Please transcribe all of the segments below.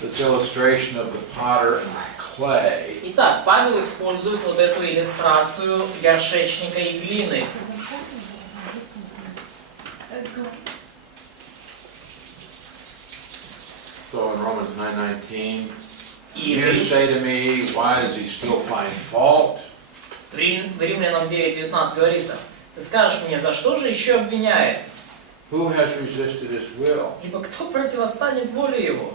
this illustration of the potter and the clay. Итак, Павел использует вот эту иллюстрацию горшечника и глины. So in Romans 9:19, you say to me, why does he still find fault? В Римлянам 9:19 говорится: ты скажешь мне, за что же еще обвиняет? Who has resisted his will? Ибо кто противостанет воле его?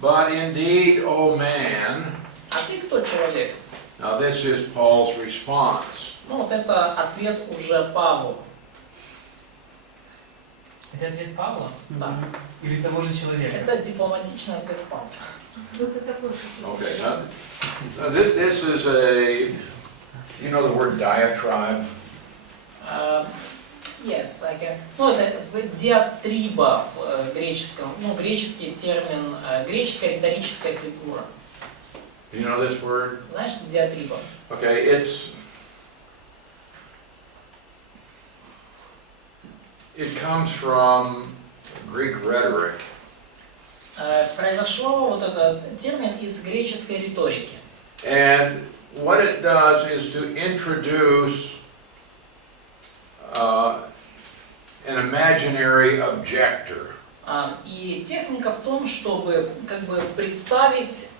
But indeed, O man. А ты кто, человек? Now this is Paul's response. Ну вот это ответ уже Павлу. Это ответ Павла? Да. Или того же человека? Это дипломатичный ответ Павла. Okay, now this is a, you know the word diatribe? Yes, I can. Ну это диатриба в греческом, ну греческий термин, греческая риторическая фигура. Do you know this word? Знаешь, что диатриба? Okay, it comes from Greek rhetoric. Произошло вот этот термин из греческой риторики. And what it does is to introduce an imaginary objector. И техника в том, чтобы как бы представить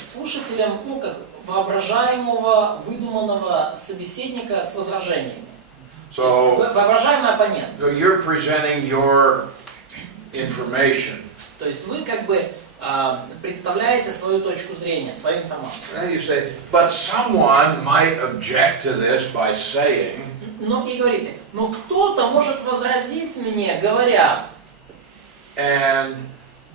слушателям, ну как воображаемого, выдуманного собеседника с возражениями. So, Воображаемый оппонент. so you're presenting your information. То есть вы как бы представляете свою точку зрения, свою информацию. And you say, but someone might object to this by saying. Ну и говорите, но кто-то может возразить мне, говоря. And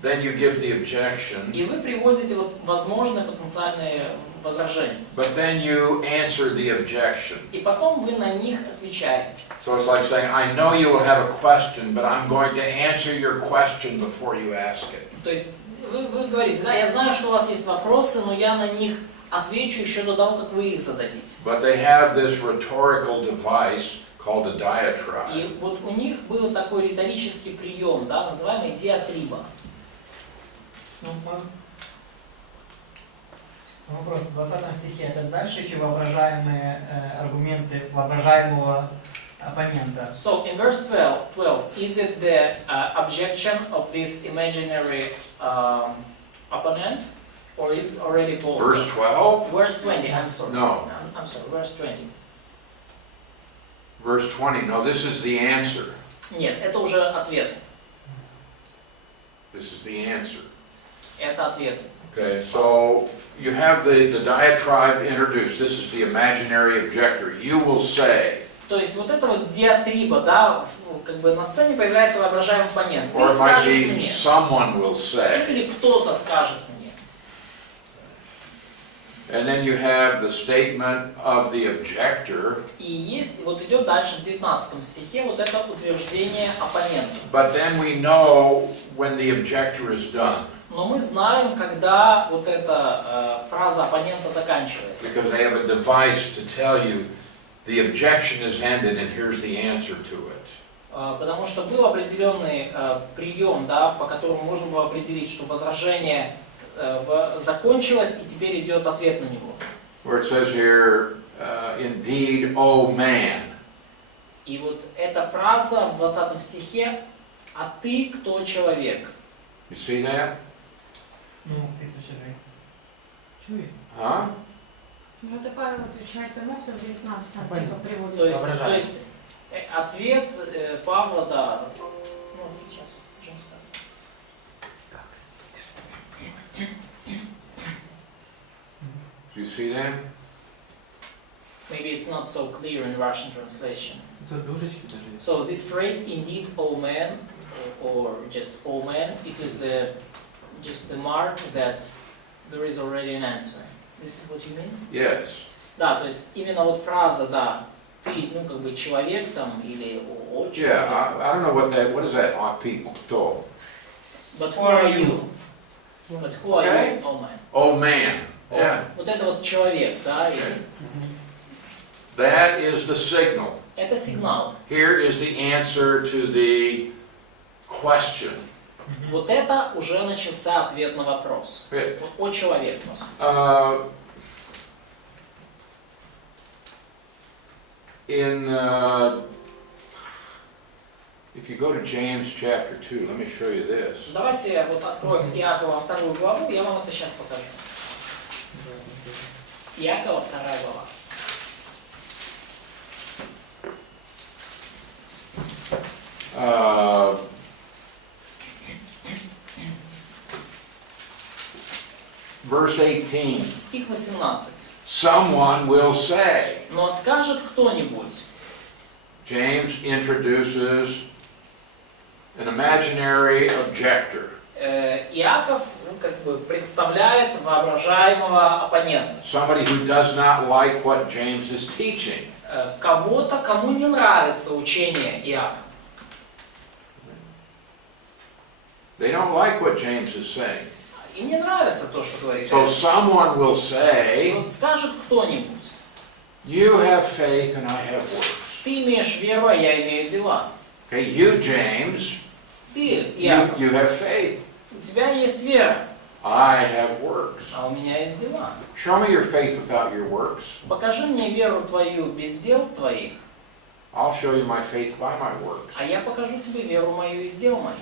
then you give the objection. И вы приводите вот возможные потенциальные возражения. But then you answer the objection. И потом вы на них отвечаете. So it's like saying, I know you will have a question, but I'm going to answer your question before you ask it. То есть вы говорите, да, я знаю, что у вас есть вопросы, но я на них отвечу еще до того, как вы их зададите. But they have this rhetorical device called a diatribe. И вот у них был такой риторический прием, да, называемый диатриба. Вопрос в 20 стихе. Это дальше еще воображаемые аргументы воображаемого оппонента. So in verse 12, is it the objection of this imaginary opponent, or it's already both? Verse 12? Verse 20, I'm sorry. No. I'm sorry, verse 20. Verse 20, no, this is the answer. Нет, это уже ответ. This is the answer. Это ответ. Okay, so you have the diatribe introduced. This is the imaginary objector. You will say. То есть вот это вот диатриба, да, как бы на сцене появляется воображаемый оппонент. Or Ты it might скажешь be мне. someone will say. Или кто-то скажет мне. And then you have the statement of the objector. И есть, вот идет дальше в 19 стихе вот это утверждение оппонента. But then we know when the objector is done. Но мы знаем, когда вот эта фраза оппонента заканчивается. Because they have a device to tell you the objection is ended and here's the answer to it. Потому что был определенный прием, да, по которому можно было определить, что возражение закончилось и теперь идет ответ на него. Where it says here, indeed, O man. И вот эта фраза в 20 стихе, а ты кто человек? You see that? Ну, ты кто человек? Чуй. Huh? Ну это Павел отвечает тому, кто в 19 типа приводит. То есть ответ Павла, да. Ну, сейчас Джеймс скажет. Do you see that? Maybe it's not so clear in Russian translation. Тут дужечки даже. So this phrase, indeed, O man, or just O man, it is just the mark that there is already an answer. This is what you mean? Yes. Да, то есть именно вот фраза, да, ты, ну как бы человек там или о человек. Yeah, I don't know what is that, кто? But who are you? But who are you, O man? Oh man. Yeah. Вот это вот человек, да, и That is the signal. это сигнал. Here is the answer to the question Вот это уже начался ответ на вопрос. Okay. Вот о человеке, по сути. If you go to James chapter 2, let me show you this. Давайте вот откроем Иакова 2 главу, я вам это сейчас покажу. Иакова 2 глава. Verse 18. Стих 18. Someone will say. Но скажет кто-нибудь. James introduces an imaginary objector. Иаков как бы представляет воображаемого оппонента. Somebody who does not like what James is teaching. Кого-то, кому не нравится учение Иакова. They don't like what James is saying. Им не нравится то, что говорит So Иаков. someone will И say, вот скажет кто-нибудь. you have faith and I have works. Ты имеешь веру, а я имею дела. Okay, you, James, Ты, Иаков, you have faith. у тебя есть вера, I have works. а у меня есть дела. Show me your faith without your works. Покажи мне веру твою без дел твоих, I'll show you my faith by my works. а я покажу тебе веру мою из дел моих.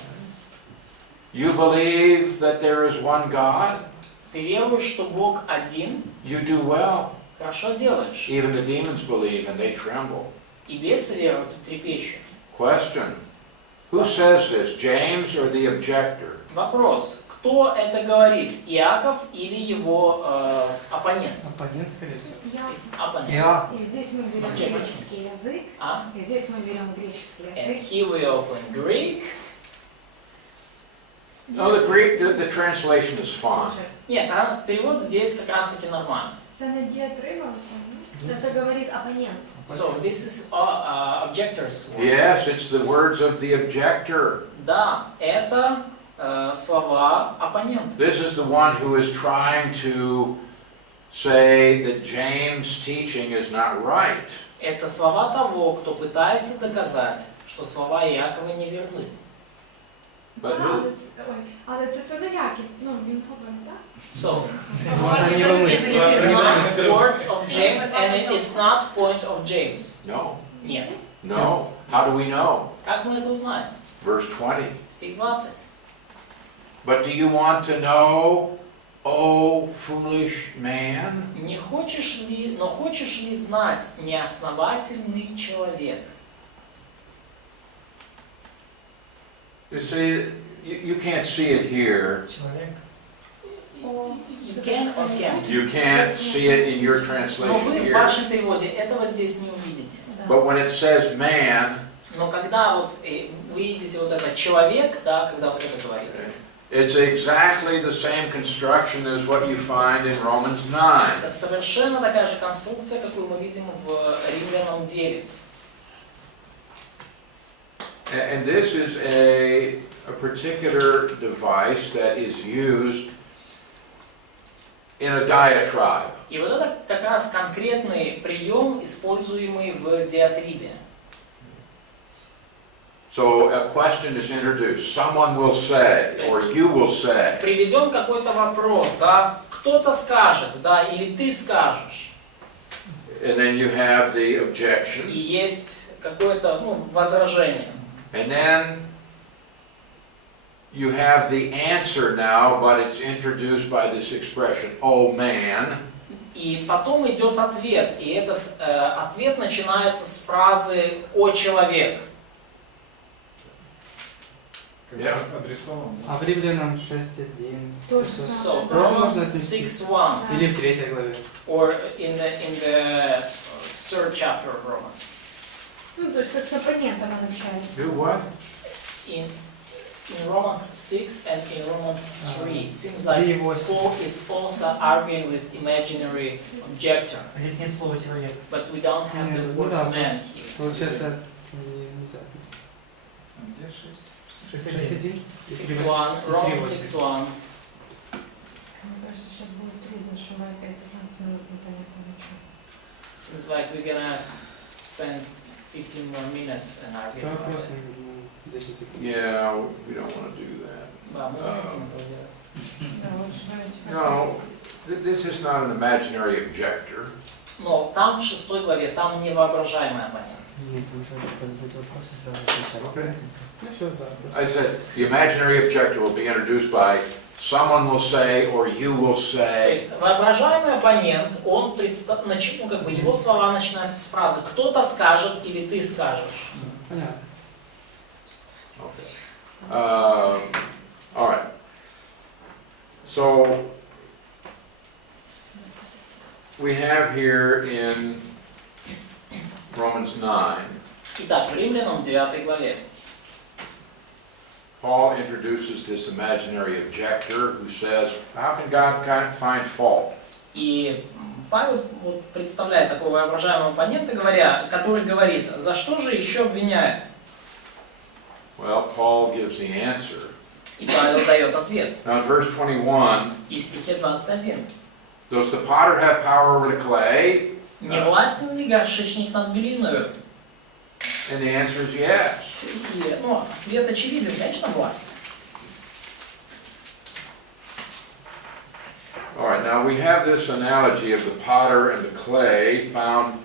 You believe that there is one God? Ты веруешь, что Бог один? You do well. Хорошо делаешь. Even the demons believe and they tremble. И бесы веруют и трепещут. Question. Who says this, James or the objector? Вопрос. Кто это говорит? Иаков или его оппонент? Оппонент, скорее всего. It's opponent. Я. И здесь мы берем Object. греческий язык. А? И здесь мы берем греческий And язык. here we open Greek. No, the Greek, the translation is fine. Нет, перевод здесь как раз таки нормально. Це не дієтриба, це говорить оппонент. So this is objector's words. Yes, it's the words of the objector. Да, это слова оппонента. This is the one who is trying to say that James' teaching is not right. Это слова того, кто пытается доказать, что слова Иакова неверны. But who, Але це все ніякі, ну він говорить, так? So, Не it is not words of James and it's not point of James. no, Нет. no. How do we know? Как мы это узнаем? Verse 20. Стих 20. But do you want to know, O foolish man? Не хочешь ли, но хочешь ли знать, неосновательный человек? You see, you can't see it here. Человек. You can or can't. You can't see it in your Но translation вы в here. вашем переводе этого здесь не увидите. But when it says man, Но когда вот вы видите вот этот человек, да, когда вот это говорится, it's exactly the same construction as what you find in Romans 9. это совершенно такая же конструкция, какую мы видим в Римлянам 9. And this is a particular device that is used in a diatribe. И вот это как раз конкретный прием, используемый в диатрибе. So a question is introduced. Someone will say, or you will say. Приведем какой-то вопрос, да, кто-то скажет, да, или ты скажешь. And then you have the objection. И есть какое-то, возражение. And then you have the answer now, but it's introduced by this expression, oh man. И потом идет ответ, и этот ответ начинается с фразы «О человек». Yeah. Адресован. А в Римлянам 6:1. То же So, самое. Romans 6:1, Или в 3 главе. or in the third chapter of Romans. Ну, то есть как с оппонентом он общается. Do what? In Romans 6 and in Romans 3, seems like 3:8. Paul is also arguing with imaginary objector, Здесь нет слова человек. but we don't have the word Да, man here. Получается, не знаю. Где 6? 6:1. 6:1, Romans 6:1. Мне кажется, сейчас будет трудно, что мы опять 15 минут непонятно ничего. Seems like we're gonna spend 15 more minutes and Да, arguing about просто it. 10 секунд. Yeah, we don't want to do that. Да, мы не хотим этого делать. Да, лучше говорите. No, this is not an imaginary objector. Но там в 6 главе, там невоображаемый оппонент. Нет, уже задают вопросы, сразу отвечать. Okay. Ну все, да. I said the imaginary objector will be introduced by someone will say or you will То say. есть воображаемый оппонент, он ну, как бы его слова начинаются с фразы «кто-то скажет» или «ты скажешь». Понятно. Okay. All right. So we have here in Romans 9, Итак, Римлянам 9 главе. Paul introduces this imaginary objector who says, how can God find fault? И Павел вот представляет такого воображаемого оппонента, который говорит, за что же еще обвиняют? Well, Paul gives the answer. И Павел дает ответ. Now in verse 21, И в стихе 21. does the potter have power over the clay? Не властен ли горшечник над глиною? And the answer is yes. И, ну, ответ очевиден, конечно, власть. All right, now we have this analogy of the potter and the clay found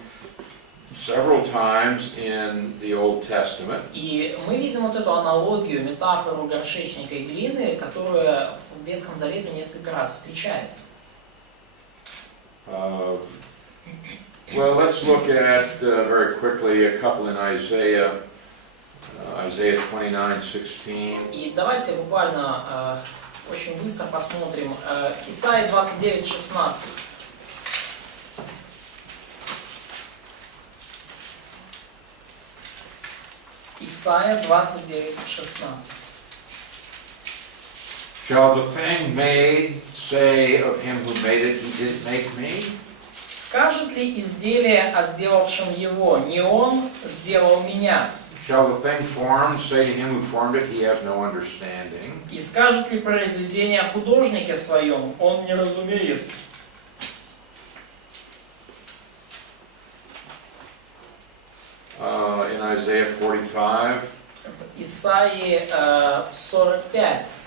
several times in the Old Testament. И мы видим вот эту аналогию, метафору горшечника и глины, которая в Ветхом Завете несколько раз встречается. Well, let's look at very quickly a couple in Isaiah, Isaiah 29:16. И давайте буквально очень быстро посмотрим Исайя 29:16. Исайя 29:16. Shall the thing made say of him who made it, he didn't make me? Скажет ли изделие о сделавшем его, не он сделал меня? Shall the thing formed say to him who formed it, he has no understanding? И скажет ли произведение о художнике своем, он не разумеет? In Isaiah 45, Исаии 45,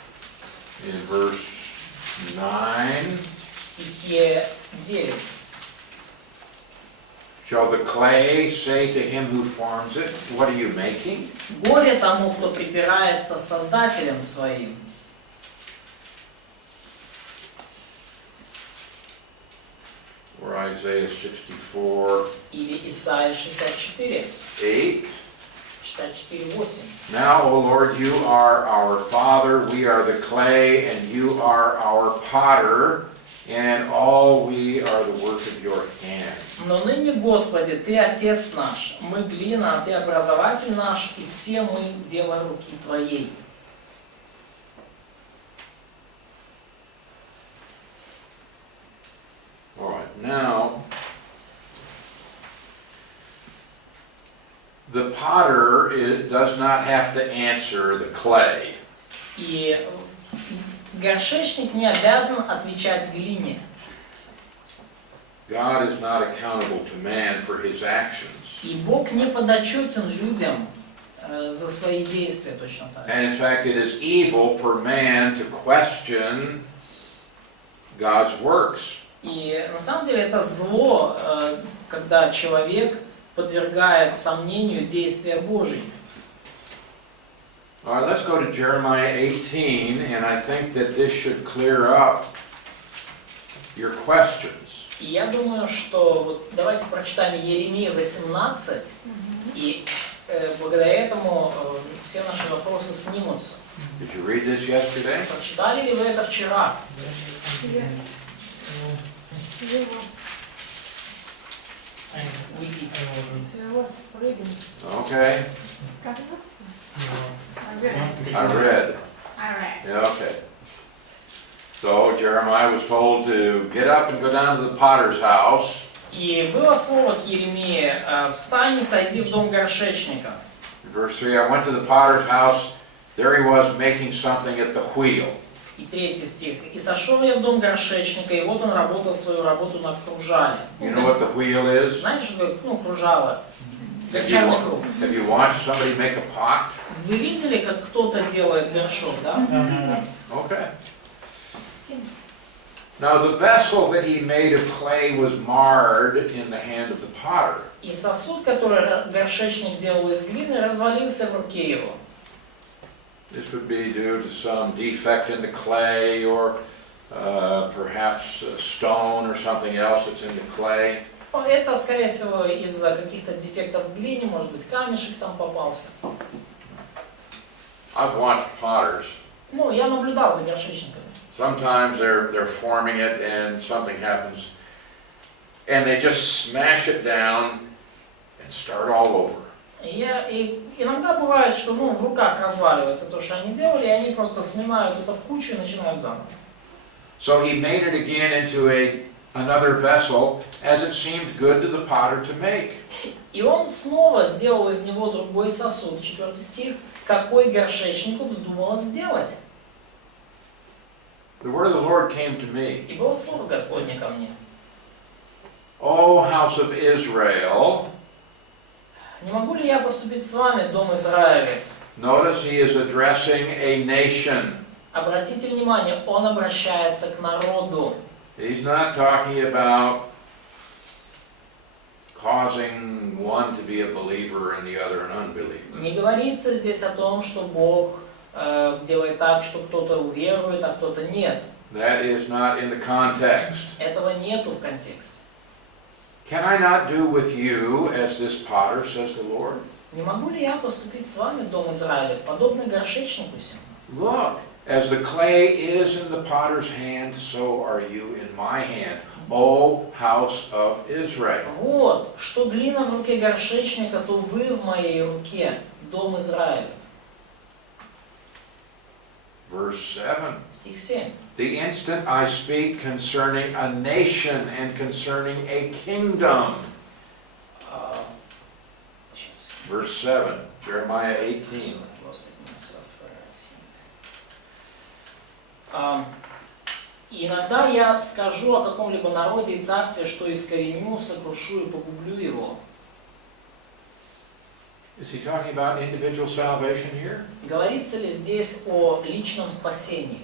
in verse 9, в стихе 9. shall the clay say to him who forms it, what are you making? Горе тому, кто припирается с Создателем своим. Or Isaiah 64, Или Исаия 64, 8. 64:8. Now, O Lord, you are our Father, we are the clay, and you are our potter, and all we are the work of your hand. Но ныне, Господи, Ты Отец наш, мы глина, а Ты образователь наш, и все мы дело руки Твоей. All right, now, the potter does not have to answer the clay. И горшечник не обязан отвечать глине. God is not accountable to man for his actions. И Бог не подотчетен людям за свои действия точно так. And in fact, it is evil for man to question God's works. И на самом деле это зло, когда человек подвергает сомнению действия Божьи. All right, let's go to Jeremiah 18, and I think that this should clear up your questions. И я думаю, что вот давайте прочитаем Иеремию 18, и благодаря этому все наши вопросы снимутся. Did you read this yesterday? Прочитали ли вы это вчера? Yes. I was reading. Okay, Правильно? I read. Alright. Yeah, okay. So Jeremiah was told to get up and go down to the potter's house. И было слово к Иеремии: «Встань и сойди в дом горшечника». Verse 3, I went to the potter's house, there he was making something at the wheel. И 3 стих. «И сошел я в дом горшечника, и вот он работал свою работу на кружале». You know what the wheel is? Знаете, что такое, кружало? Гончарный круг. Have you watched somebody make a pot? Вы видели, как кто-то делает горшок, да? Okay. Now the vessel that he made of clay was marred in the hand of the potter. И сосуд, который горшечник делал из глины, развалился в руке его. This would be due to some defect in the clay or perhaps a stone or something else that's in the clay. Это, скорее всего, из-за каких-то дефектов в глине, может быть, камешек там попался. I've watched potters. Ну, я наблюдал за горшечниками. Sometimes they're forming it and something happens and they just smash it down and start all over. И иногда бывает, что в руках разваливается то, что они делали, и они просто сминают это в кучу и начинают заново. So he made it again into another vessel as it seemed good to the potter to make. И он снова сделал из него другой сосуд, 4 стих, какой горшечнику вздумалось сделать. The word of the Lord came to me. И было слово Господне ко мне. O house of Israel. Не могу ли я поступить с вами, дом Израилев? Notice he is addressing a nation. Обратите внимание, он обращается к народу. He's not talking about causing one to be a believer and the other an unbeliever. Не говорится здесь о том, что Бог делает так, что кто-то уверует, а кто-то нет. That is not in the context. Этого нету в контексте. Can I not do with you as this potter, says the Lord? Не могу ли я поступить с вами, дом Израилев, подобно горшечнику сему? Look, as the clay is in the potter's hand, so are you in my hand, O house of Israel. Вот, что глина в руке горшечника, то вы в моей руке, дом Израилев. Verse 7. Стих 7. The instant I speak concerning a nation and concerning a kingdom. Verse 7, Jeremiah 18. Иногда я скажу о каком-либо народе и царстве, что искореню, сокрушу и погублю его. Is he talking about individual salvation here? Говорится ли здесь о личном спасении?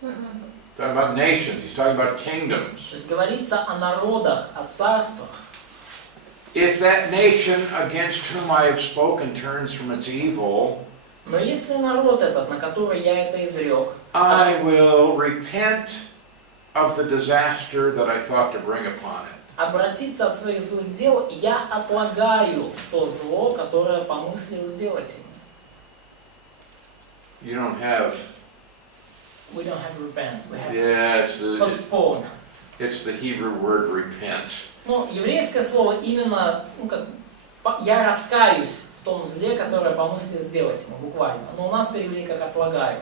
Talking about nations, he's talking about kingdoms. То есть говорится о народах, о царствах. If that nation against whom I have spoken turns from its evil, Но если народ этот, на который я это изрек, I will repent of the disaster that I thought to bring upon it. обратиться от своих злых дел, я отлагаю то зло, которое помыслил сделать им. You don't have. We don't have repent, we have Yeah, postpone. it's the Hebrew word repent. Но еврейское слово именно, я раскаюсь в том зле, которое помыслил сделать ему, буквально. Но у нас перевели как отлагаю.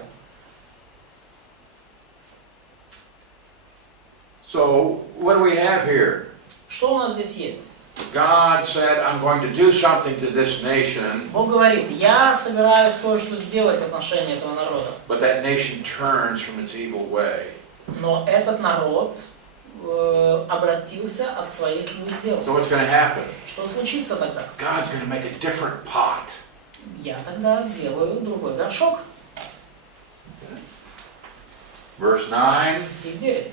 So, what do we have here? Что у нас здесь есть? God said, I'm going to do something to this nation, Бог говорит, я собираюсь кое-что сделать в отношении этого народа. but that nation turns from its evil way. Но этот народ обратился от своих злых дел. So what's going to happen? Что случится тогда? God's going to make a different pot. Я тогда сделаю другой горшок. Verse 9, Стих 9.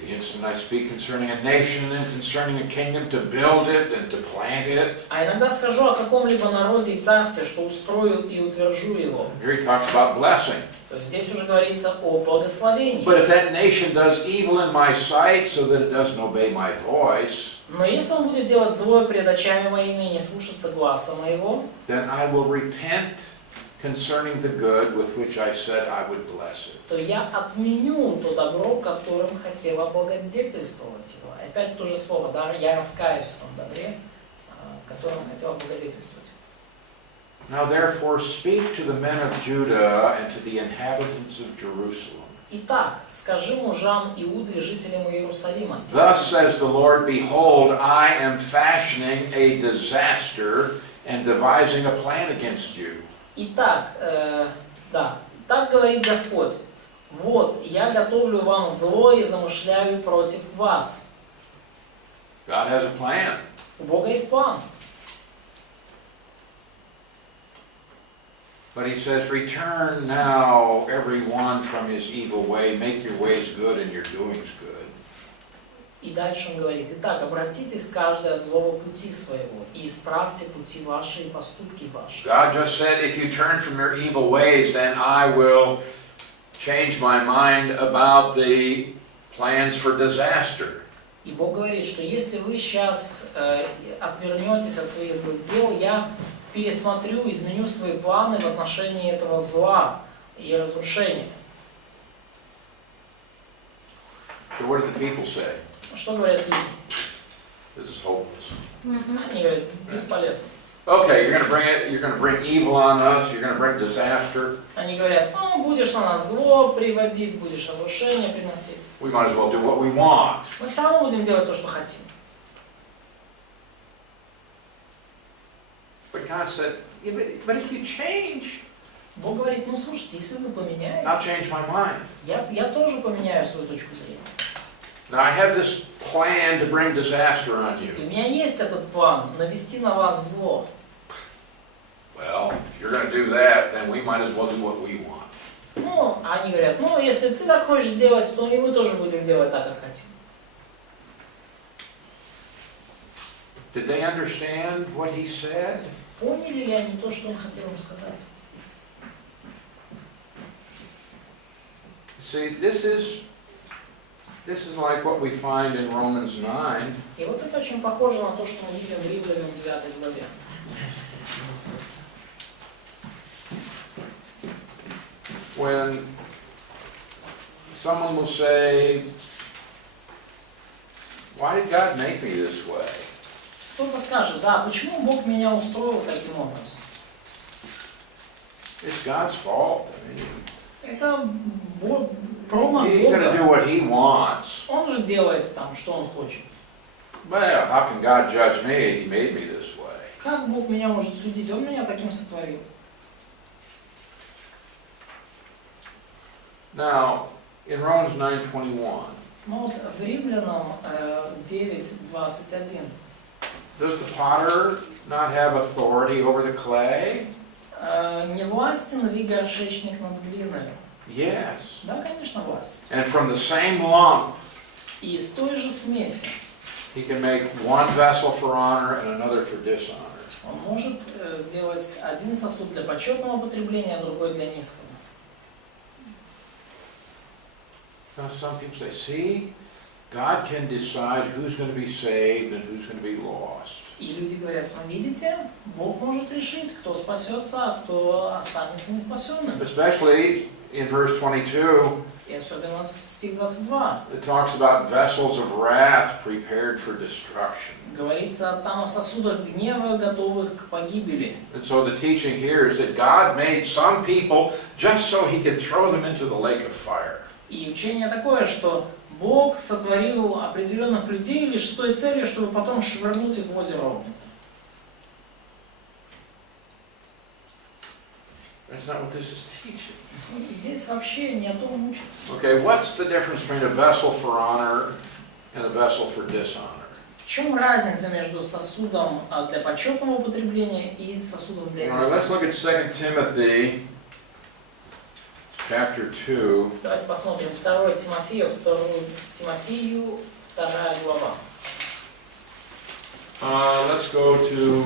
the instant I speak concerning a nation and concerning a kingdom, to build it and to plant it. А иногда скажу о каком-либо народе и царстве, что устрою и утвержу его. Here he talks about blessing. То есть здесь уже говорится о благословении. But if that nation does evil in my sight so that it doesn't obey my voice, Но если он будет делать злое пред очами моими и не слушаться гласа моего, then I will repent concerning the good with which I said I would bless it. то я отменю то добро, которым хотел облагодетельствовать его. Опять то же слово, да, я раскаюсь в том добре, которым хотел облагодетельствовать. Now therefore speak to the men of Judah and to the inhabitants of Jerusalem. Итак, скажи мужам Иуды и жителям Иерусалима. Thus says the Lord, behold, I am fashioning a disaster and devising a plan against you. Итак, так говорит Господь. Вот, я готовлю вам зло и замышляю против вас. God has a plan. У Бога есть план. But he says, return now everyone from his evil way, make your ways good and your doings good. И дальше он говорит: итак, обратитесь каждый от злого пути своего, и исправьте пути ваши и поступки ваши. God just said, if you turn from your evil ways, then I will change my mind about the plans for disaster. И Бог говорит, что если вы сейчас отвернетесь от своих злых дел, я пересмотрю, изменю свои планы в отношении этого зла и разрушения. So what did the people say? Что говорят люди? This is hopeless. Они говорят: бесполезно. Okay, you're going to bring evil on us, you're going to bring disaster. Они говорят: ну, будешь на нас зло приводить, будешь разрушение приносить. We might as well do what we want. Мы все равно будем делать то, что хотим. But God said, yeah, but if you change, Бог говорит: ну слушайте, если вы I'll поменяетесь, change my mind. я тоже поменяю свою точку зрения. Now I have this plan to bring disaster on И you. у меня есть этот план навести на вас зло. Well, if you're going to do that, then we might as well do what we want. Ну, они говорят: ну, если ты так хочешь сделать, то и мы тоже будем делать так, как хотим. Did they understand what he said? Поняли ли они то, что он хотел им сказать? See, this is like what we find in Romans 9. И вот это очень похоже на то, что мы видим в Римлянам 9 главе. When someone will say, why did God make me this way? Кто-то скажет: да, почему Бог меня устроил таким образом? It's God's fault. I mean, Это промах he's going to do Бога. what he wants. Он же делает там, что он хочет. Well, how can God judge me? He made me this way. Как Бог меня может судить? Он меня таким сотворил. Now, in Romans 9:21, Ну вот в Римлянам 9:21. does the potter not have authority over the clay? Не властен ли горшечник над глиной? Yes. Да, конечно, власть. And from the same lump, И из той же смеси he can make one vessel for honor and another for dishonor. он может сделать один сосуд для почетного употребления, а другой для низкого. Now, some people say, see, God can decide who's going to be saved and who's going to be lost. И люди говорят: видите, Бог может решить, кто спасется, а кто останется неспасенным. Especially in verse 22, И особенно стих 22. it talks about vessels of wrath prepared for destruction. Говорится там о сосудах гнева, готовых к погибели. And so the teaching here is that God made some people just so he could throw them into the lake of fire. И учение такое, что Бог сотворил определенных людей лишь с той целью, чтобы потом швырнуть их в озеро огненное. That's not what this is teaching. Здесь вообще не о том учится. Okay, what's the difference between a vessel for honor and a vessel for dishonor? В чем разница между сосудом для почетного употребления и сосудом для All right, let's низкого? look at 2 Timothy chapter 2. Давайте посмотрим 2 Тимофею, 2 глава. Let's go to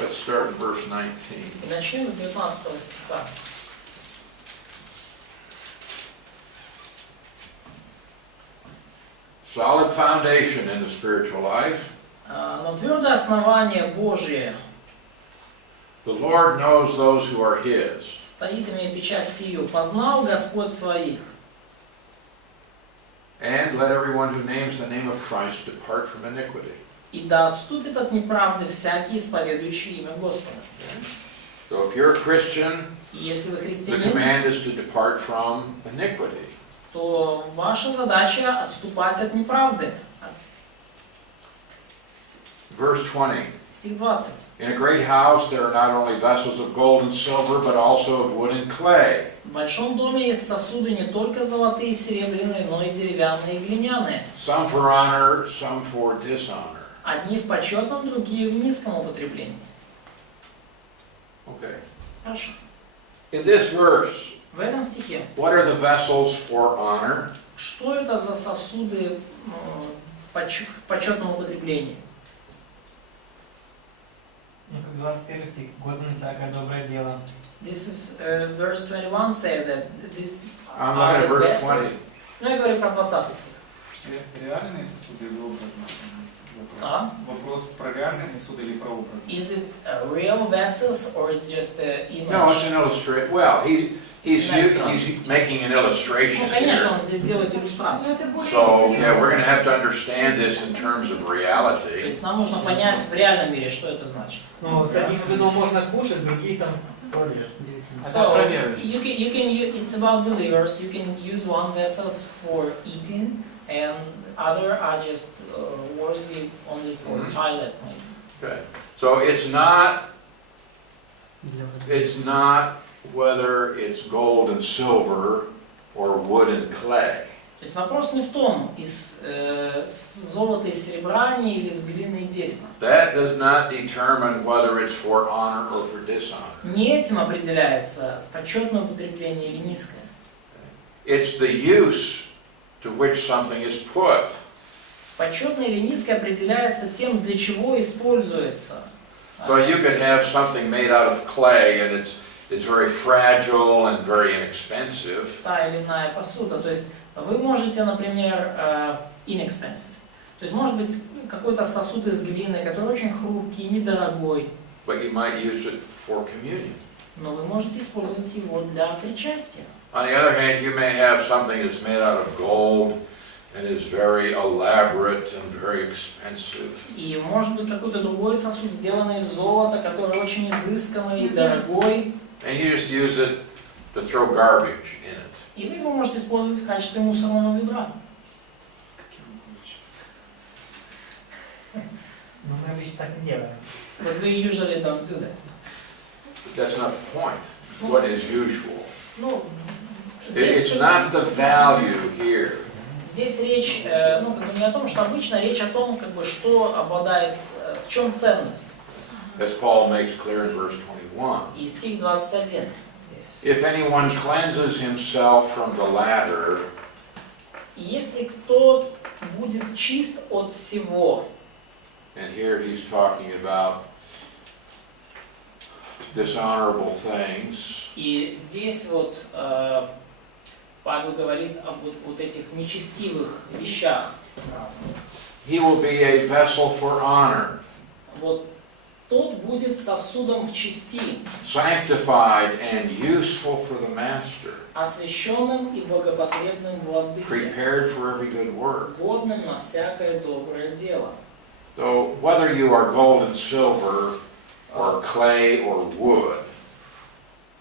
let's start in verse 19. И начнем с 19 стиха. Solid foundation in the spiritual life. Но твердое основание Божие The Lord knows those who are His. стоит, имея печать сию: познал Господь своих. And let everyone who names the name of Christ depart from iniquity. И да отступит от неправды всякий, исповедующий имя Господа. So if you're a Christian, И если вы the христианин, command is to depart from iniquity. то ваша задача отступать от неправды. Verse 20. Стих 20. In a great house there are not only vessels of gold and silver, but also of wood and clay. В большом доме есть сосуды не только золотые и серебряные, но и деревянные и глиняные. Some for honor, some for dishonor. Одни в почетном, другие в низком употреблении. Okay. Хорошо. In this verse, В этом стихе, what are the vessels for honor? что это за сосуды в почетном употреблении? Ну, как 21 стих, годно на всякое доброе дело. This is verse 21 say that this I'm are looking at the verse vessels. 20. Ну, я говорю про 20 стих. Реальные сосуды или образные? Вопрос. А? Вопрос про реальные сосуды или про образные? Is it real vessels or it's just an image? No, it's an illustration. Well, he's making an illustration Ну, конечно, here. он здесь делает Но иллюстрацию. это более So, эффективно. yeah, we're going to have to understand this in terms of То reality. есть нам нужно понять в реальном мире, что это значит. Ну, с одних судов можно кушать, других там кладешь. So, it's about believers. You can use one vessels for eating, and other are just worthy only for Mhm. toilet. Maybe. Okay. So it's not whether it's gold and silver or wood and clay. То есть вопрос не в том, из золота и серебра они или из глины и дерева. That does not determine whether it's for honor or for dishonor. Не этим определяется почетное употребление или низкое. It's the use to which something is put. Почетное или низкое определяется тем, для чего используется. So you could have something made out of clay and it's very fragile and very inexpensive. Та или иная посуда. То есть вы можете, например, inexpensive. То есть может быть какой-то сосуд из глины, который очень хрупкий, недорогой, But you might use it for communion. но вы можете использовать его для причастия. On the other hand, you may have something that's made out of gold and is very elaborate and very expensive. И может быть какой-то другой сосуд, сделанный из золота, который очень изысканный и дорогой, And you just use it to throw garbage in it. и вы его можете использовать в качестве мусорного ведра. Но мы обычно так не делаем. But we usually don't do that. But that's not the point. What is usual? Ну, здесь, It's not the value here. здесь речь, ну, как бы не о том, что обычно речь о том, как бы, что обладает, в чем ценность. As Paul makes clear in verse 21. И стих 21 здесь. If anyone cleanses himself from the latter, И если кто будет чист от всего, and here he's talking about dishonorable things, и здесь вот Павел говорит об вот этих нечестивых вещах, he will be a vessel for honor, вот тот будет сосудом в чести, sanctified and useful for the master, освященным и благопотребным владыке, prepared for every good work. годным на всякое доброе дело. So whether you are gold and silver, or clay or wood,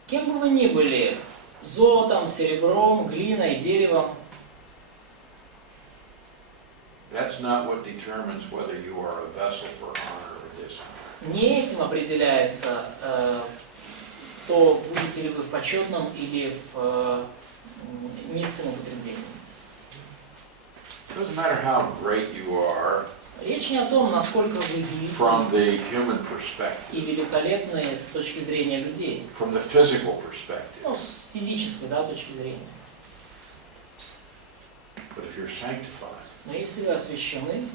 Кем бы вы ни были, золотом, серебром, глиной, деревом, that's not what determines whether you are a vessel for honor or dishonor. не этим определяется, то будете ли вы в почетном или в низком употреблении. It doesn't matter how great you are Речь не о том, насколько вы велики from the human и perspective, великолепны с точки зрения людей, from the physical perspective, ну, с физической, да, точки зрения. but if you're sanctified, Но если вы освящены,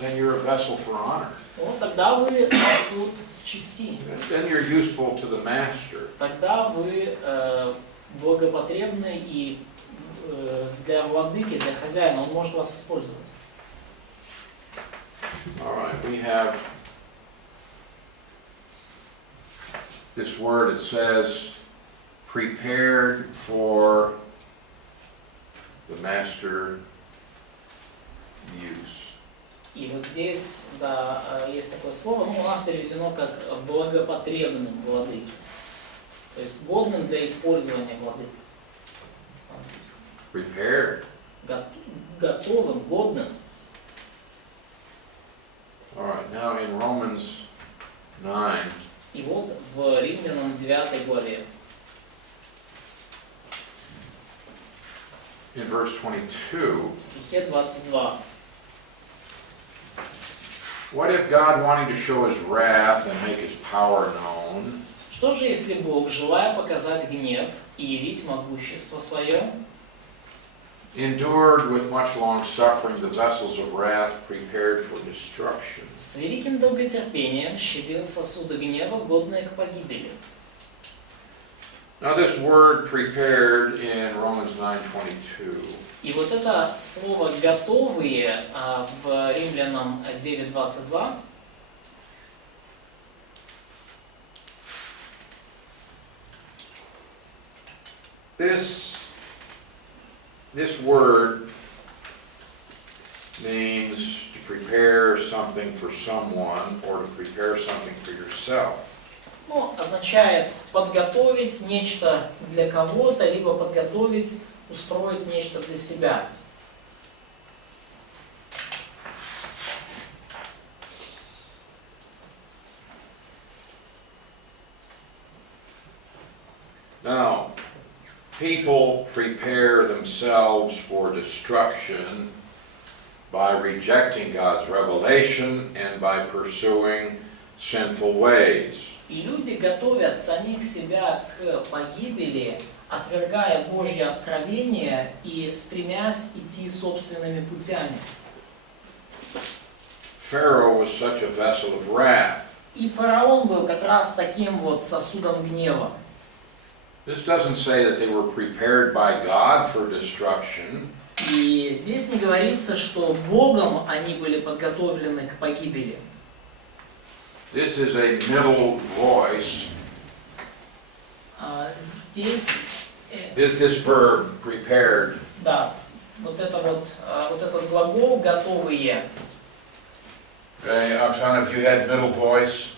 then you're a vessel for honor. то тогда вы сосуд в чести, Then you're useful to the master. тогда вы благопотребны и для владыки, для хозяина, он может вас использовать. All right, we have this word, it says, prepared for the master use. И вот здесь, да, есть такое слово, ну, у нас переведено как благопотребным владыке. То есть годным для использования владыки. Prepared. Готовым, годным. All right, now in Romans 9, И вот в Римлянам 9 главе, in verse 22, в стихе 22, What if God wanting to show his wrath and make his power known, Что же, если Бог, желая показать гнев и явить могущество свое, endured with much long suffering the vessels of wrath prepared for destruction? с великим долготерпением щадил сосуды гнева, годные к погибели? Now this word prepared in Romans 9:22 И вот это слово «готовые» в Римлянам 9:22 This word means to prepare something for someone or to prepare something for yourself. означает подготовить нечто для кого-то, либо подготовить, устроить нечто для себя. Now, people prepare themselves for destruction by rejecting God's revelation and by pursuing sinful ways. И люди готовят самих себя к погибели, отвергая Божье откровение и стремясь идти собственными путями. Pharaoh was such a vessel of wrath. И фараон был как раз таким вот сосудом гнева. This doesn't say that they were prepared by God for destruction. И здесь не говорится, что Богом они были подготовлены к погибели. This is a middle voice. Здесь, This verb, prepared, да, вот этот глагол «готовые». okay, Oksana, if you had middle voice,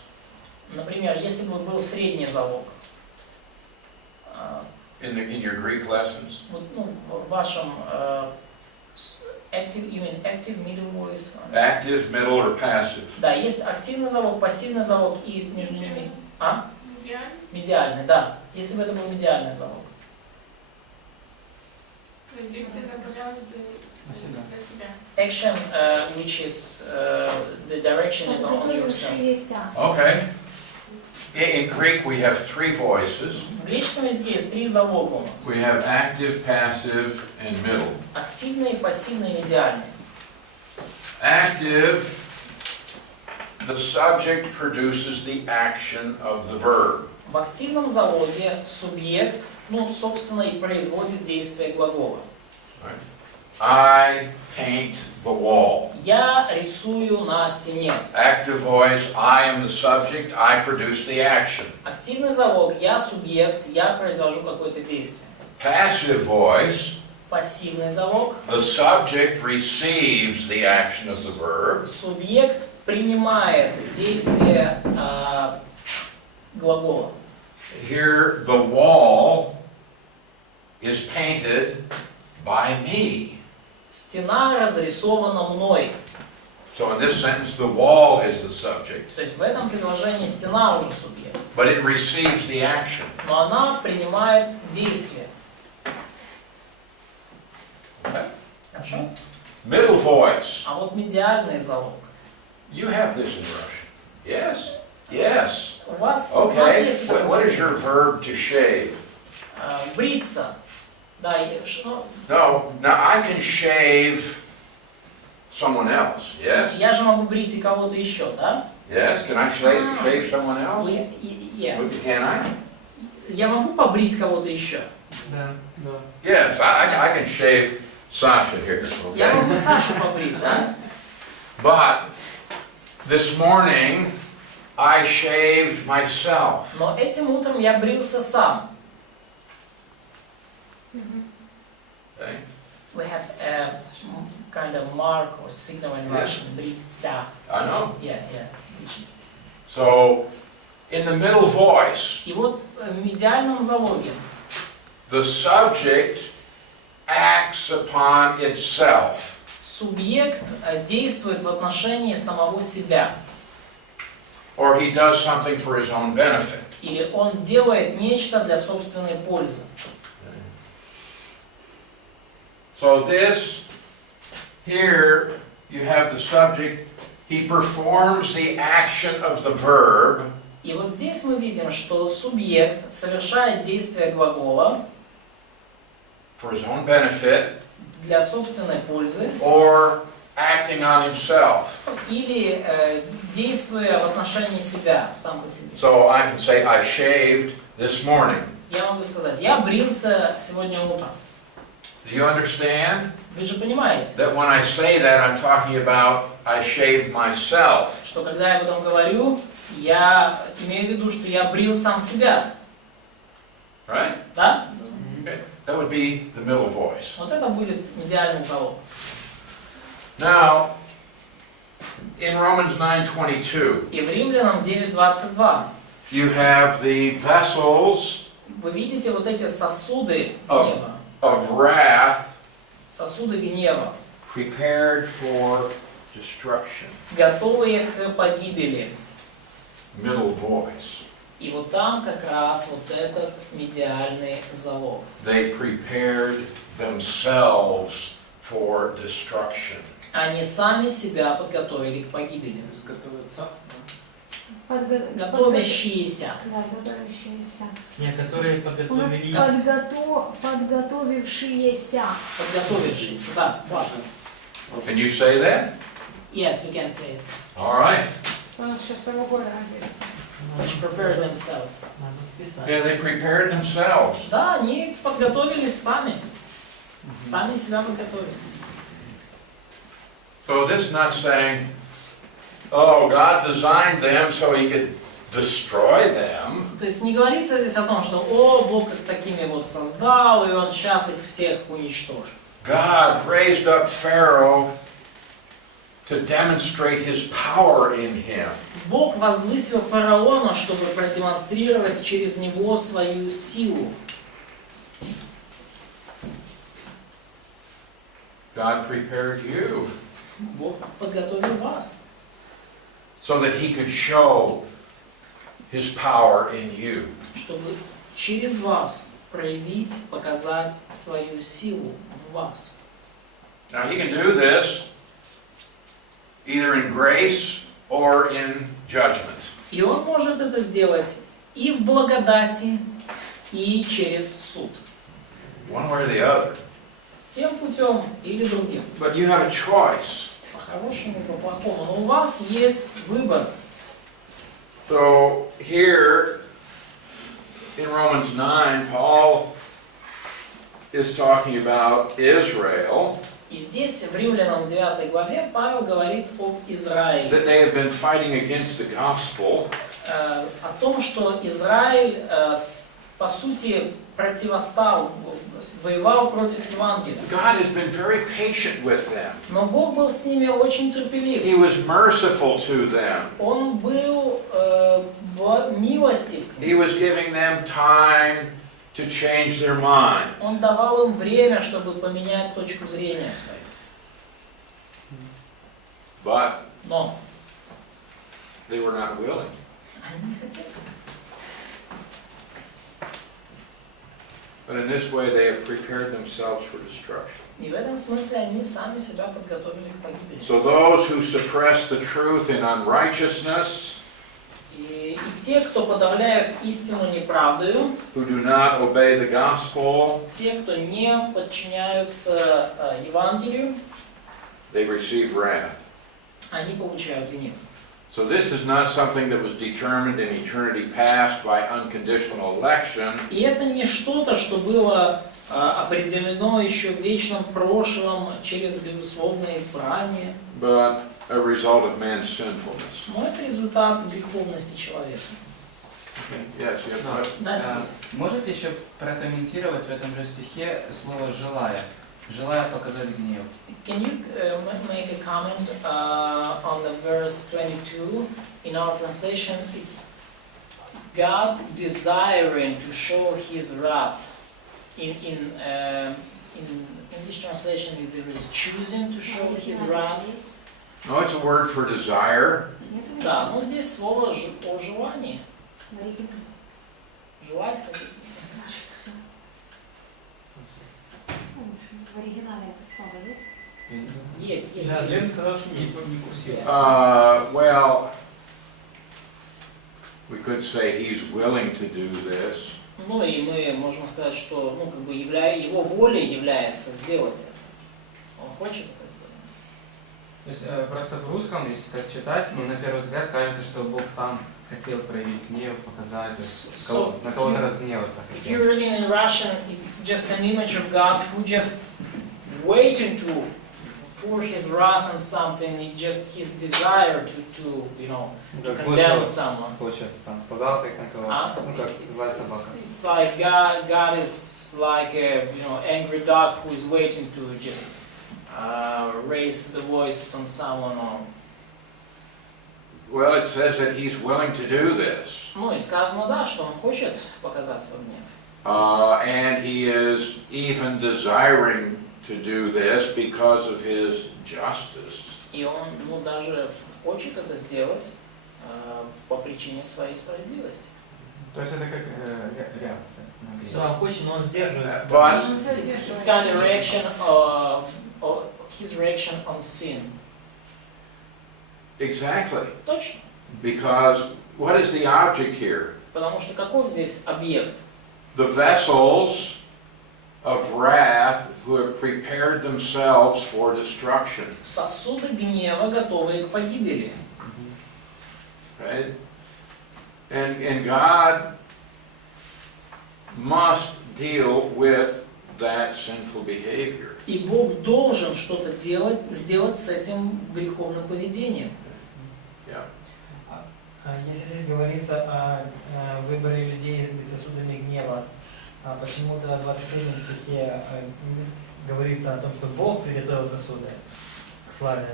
Например, если бы был средний залог, in your Greek lessons, вот, в вашем active, you mean active, middle voice? active, middle, or passive. Да, есть активный залог, пассивный залог и между ними... Медиальный, да. Если бы это был медиальный залог. Action, which is the direction is on yourself. Okay. In Greek we have three voices. В греческом языке есть три залога у нас. We have active, passive, and middle. Активный, пассивный, медиальный. Active, the subject produces the action of the verb. В активном залоге субъект, собственно, и производит действие глагола. I paint the wall. Я рисую на стене. Active voice, I am the subject, I produce the action. Активный залог, я субъект, я произвожу какое-то действие. Passive voice, Пассивный залог, the subject receives the action of the verb. субъект принимает действие глагола. Here, the wall is painted by me. Стена разрисована мной. So in this sentence, the wall is the subject, То есть в этом предложении стена уже субъект. but it receives the action. Но она принимает действие. Okay. Хорошо? Middle voice. А вот медиальный залог. You have this in Russian. Yes? Yes. У вас Okay. есть What is your verb to shave? бриться. Да, No, now I can shave someone else. Yes? я же могу брить и кого-то еще, да? Yes? Can I shave someone else? Can I? Я могу побрить кого-то еще. Да, да. Yes, I can shave Sasha here. Я Okay? могу Сашу побрить, да? But this morning I shaved myself. Но этим утром я брился сам. Okay? We have a kind of mark or signal in Russian, бриться. I know. Yeah. Which is... So in the middle voice, И вот в медиальном залоге the subject acts upon itself. субъект действует в отношении самого себя. Or he does something for his own benefit. Или он делает нечто для собственной пользы. So this, here you have the subject he performs the action of the verb И вот здесь мы видим, что субъект совершает действие глагола for his own benefit для собственной пользы or acting on himself. или действуя в отношении себя, сам по себе. So I can say, I shaved this morning. Я могу сказать, я брился сегодня утром. Do you understand Вы же понимаете, that when I say that, I'm talking about I shaved myself? что когда я об этом говорю, я имею в виду, что я брил сам себя. Right? Да? Okay. That would be the middle voice. Вот это будет медиальный залог. Now, in Romans 9:22, И в Римлянам 9:22 you have the vessels вы видите вот эти сосуды гнева. of wrath Сосуды гнева, prepared for destruction. готовые к погибели. Middle voice. И вот там как раз вот этот медиальный залог. They prepared themselves for destruction. Они сами себя подготовили к погибели. То есть готовятся. Готовящиеся. Да, готовящиеся. Некоторые подготовились. Подготовившиеся. Подготовившиеся, да, классно. Can you say that? Yes, we can say it. All right. У нас сейчас того года написано. Which prepared themselves. Надо списать. Yeah, they prepared themselves. Да, они подготовились сами. Сами себя подготовили. So this is not saying, oh, God designed them so He could destroy them. То есть не говорится здесь о том, что о, Бог их такими вот создал, и Он сейчас их всех уничтожит. God raised up Pharaoh to demonstrate His power in him. Бог возвысил фараона, чтобы продемонстрировать через него свою силу. God prepared you Бог подготовил вас, so that He could show His power in you. чтобы через вас проявить, показать свою силу в вас. Now He can do this either in grace or in judgment. И Он может это сделать и в благодати, и через суд. One way or the other. Тем путем или другим. But you have a choice. По-хорошему, по-плохому. Но у вас есть выбор. So here in Romans 9, Paul is talking about Israel, И здесь, в Римлянам 9 главе, Павел говорит об Израиле. that they have been fighting against the gospel, О том, что Израиль, по сути, противостал, воевал против Евангелия. God has been very patient with them. Но Бог был с ними очень терпелив. He was merciful to them. Он был милостив к He ним. was giving them time to change their minds. Он давал им время, чтобы поменять точку зрения свою. But Но they were not willing. они не хотели. But in this way they have prepared themselves for destruction. И в этом смысле они сами себя подготовили к погибели. So those who suppress the truth in unrighteousness, И те, кто подавляют истину неправдою, who do not obey the gospel, те, кто не подчиняются Евангелию, they receive wrath. они получают гнев. So this is not something that was determined in eternity past by unconditional election, И это не что-то, что было определено еще в вечном прошлом через безусловное избрание, but a result of man's sinfulness. но это результат греховности человека. Yes, you have a Да, Сергей? Можете еще прокомментировать в этом же стихе слово «желая»? Желая показать гнев. Can you make a comment on the verse 22? In our translation, it's God desiring to show His wrath. In English translation, there is choosing to show His wrath. No, it's a word for desire. Да, но здесь слово о желании. Желать как. Значит, все. В оригинале это слово есть? Есть. Да, Джеймс сказал, что Не, нет. не курсирует. Well, we could say he's willing to do this. Ну и мы можем сказать, что ну, как бы его волей является сделать это. Он хочет это сделать. То есть просто в русском, если так читать, ну на первый взгляд кажется, что Бог сам хотел проявить гнев, показать, то есть на кого-то разгневаться If хотел. you're reading in Russian, it's just an image of God who just waiting to pour his wrath on something. It's just his desire to you know, to condemn someone. Получается, там, подал как на кого-то, ну как злая собака. It's like God is like a you know angry dog who is waiting to just raise the voice on someone. Or, Well, it says that he's willing to do this. ну и сказано, да, что он хочет показать свой гнев. And he is even desiring to do this because of his justice. И он ну, даже хочет это сделать по причине своей справедливости. То есть это как реакция. на гнев. Все, он хочет, но он сдерживается. But It's kind of reaction of his reaction on sin. exactly, Точно. because what is the object here? Потому что какой здесь объект? The vessels of wrath who have prepared themselves for destruction. Сосуды гнева, готовые к погибели. Right? And God must deal with that sinful behavior. И Бог должен что-то сделать с этим греховным поведением. Yeah. Если здесь говорится о выборе людей быть сосудами гнева, почему-то в 23 стихе говорится о том, что Бог приготовил сосуды к славе.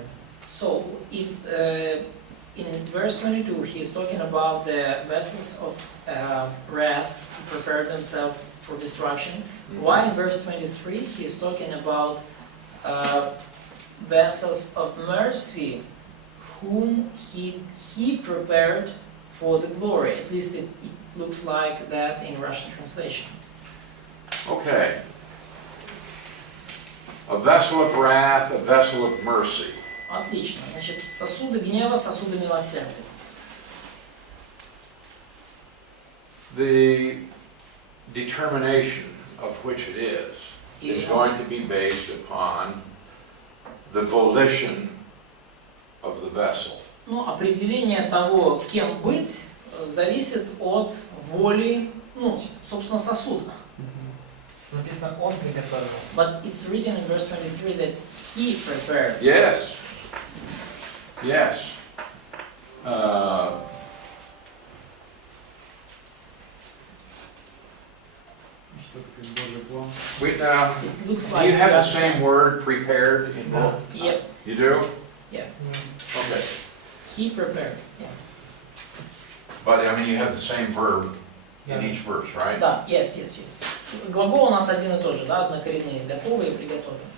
So, if in verse 22 he is talking about the vessels of wrath who prepared themselves for destruction, why in verse 23 he is talking about vessels of mercy whom he prepared for the glory? At least it looks like that in Russian translation. Okay. A vessel of wrath, a vessel of mercy. Отлично. Значит, сосуды гнева, сосуды милосердия. The determination of which it is going to be based upon the volition of the vessel. Ну, определение того, кем быть, зависит от воли, ну, собственно, сосуда. Написано, он приготовил. But it's written in verse 23 that he prepared. Yes. Yes. Что такое Божий план? It looks Do like you have the God's same word, prepared, in both? Yep, You do? yeah. Okay. He prepared. Yeah. But, I mean, you have the same verb in Yeah. each verse, right? Да, yes. Глагол у нас один и тот же, да, однокоренные, готовы и приготовлены.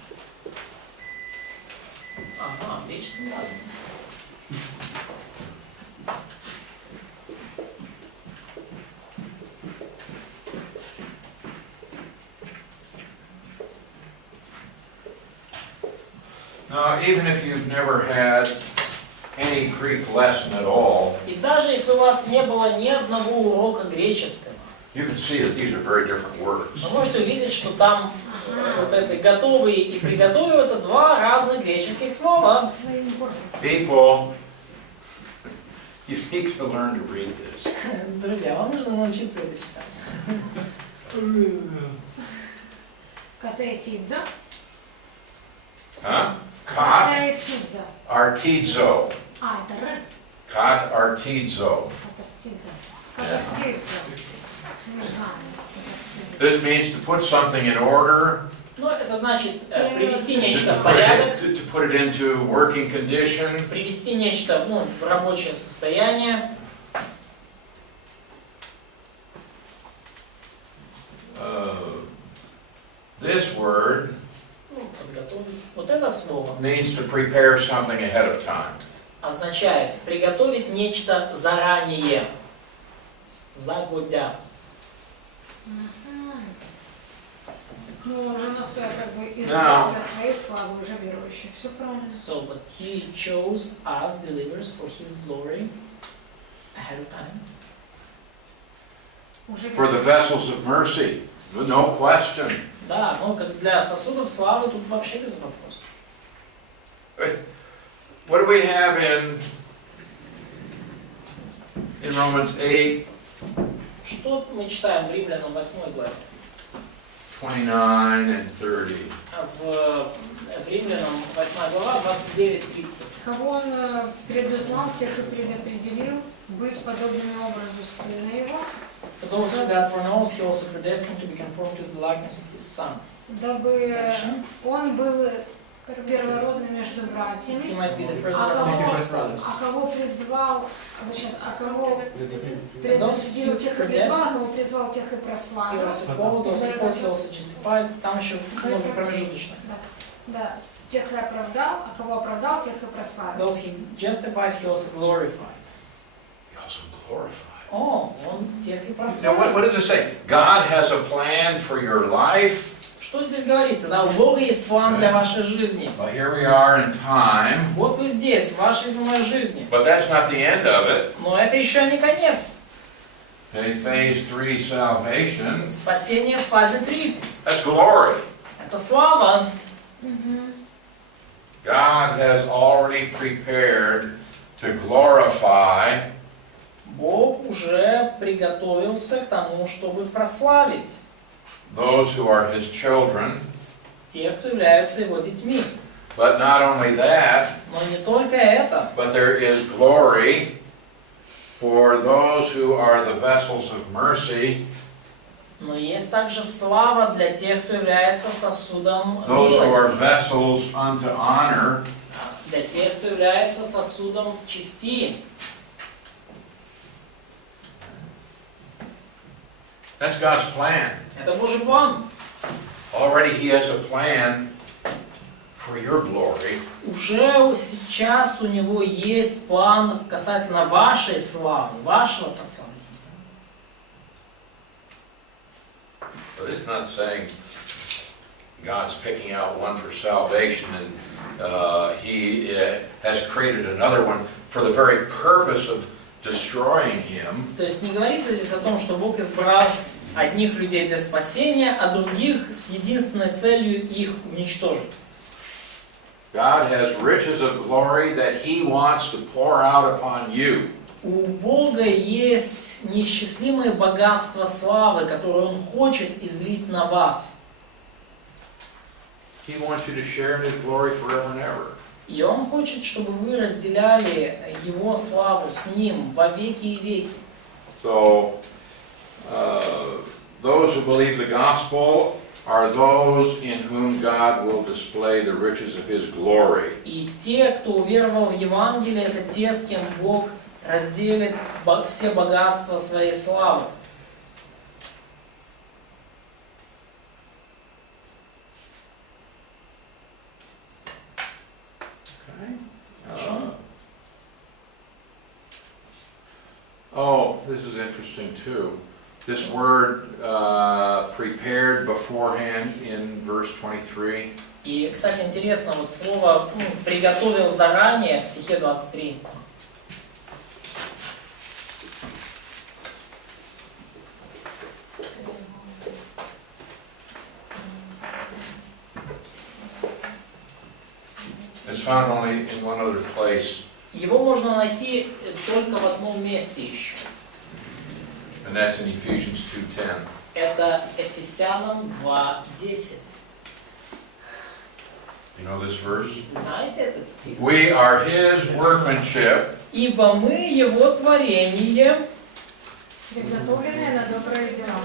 Ага, отлично, ладно. Now, even if you've never had any Greek lesson at all, И даже если у вас не было ни одного урока греческого, you can see that these are very different words. вы можете увидеть, что там вот эти «готовые» и «приготовил» — это два разных греческих слова. Своим корнем. People, you need to learn to read this. Друзья, вам нужно научиться это читать. Катаэтидза. Huh? Kat Катаэтидза. artizo. Это Р. Kat artizo. Катаэтидза. Катаэтидза. Не знаю. This means to put something in order, Ну, это значит привести нечто to в put порядок, it, to put it into working condition. привести нечто в рабочее состояние. This word Ну, подготовить. Вот это слово means to prepare something ahead of time. означает приготовить нечто заранее, загодя. Ну, он же нас как бы избрал для своей славы уже верующих. Все правильно. So, but he chose us believers for his glory ahead of time. Уже For the vessels of mercy, no question. Да, ну как для сосудов славы тут вообще без вопросов. What do we have in Romans 8, Что мы читаем в Римлянам 8 главе? 29 and 30? В Римлянам 8 глава 29-30. кого он предузнал, тех и предопределил быть подобными образу Сына Его, For those who God foreknows, he also predestined to be conformed to the likeness of his Son. дабы он был первородный между He братьями, might be the first А one кого- of his brothers. а кого призвал, кого Those предопределил, who тех и призвал, predestined, кого призвал, тех и he прославил. also called, those he called, he also justified. Там еще много промежуточных. Да, тех и оправдал, а кого оправдал, тех и прославил. Those he justified, he also glorified. He also glorified. О, он тех и Now, прославил. what does it say? God has a plan for your life. Что здесь говорится? Да, у Бога есть план для вашей жизни. Well, here we are in time, Вот вы здесь, в вашей земной жизни. but that's not the end of it. Но это еще не конец. Okay, phase 3, salvation. Спасение в фазе 3. That's glory. Это слава. God has already prepared to glorify Бог уже приготовился к тому, чтобы прославить those who are His children. тех, кто являются Его детьми. But not only that, Но не только это. but there is glory for those who are the vessels of mercy, Но есть также слава для тех, кто является сосудом those who are милости. vessels unto honor. Для тех, кто является сосудом чести. That's God's plan. Это Божий план. Already He has a plan for your glory. Уже сейчас у Него есть план касательно вашей славы, вашего прославления. So it's not saying God's picking out one for salvation and He has created another one for the very purpose of destroying him. То есть не говорится здесь о том, что Бог избрал одних людей для спасения, а других с единственной целью их уничтожить. God has riches of glory that He wants to pour out upon you. У Бога есть неисчислимое богатство славы, которое Он хочет излить на вас. He wants you to share in His glory forever and ever. И Он хочет, чтобы вы разделяли Его славу с Ним во веки и веки. So, those who believe the gospel are those in whom God will display the riches of His glory. И те, кто уверовал в Евангелие, это те, с кем Бог разделит все богатства своей славы. Oh, this is interesting too. This word prepared beforehand in verse 23. И, кстати, интересно, вот слово «приготовил заранее» в стихе 23. It's found only in one other place, Его можно найти только в одном месте еще. and that's in Ephesians 2:10. Это Ефесянам 2:10. You know this verse? Знаете этот стих? We are His workmanship, «Ибо мы Его творение, Приготовленные на добрые дела.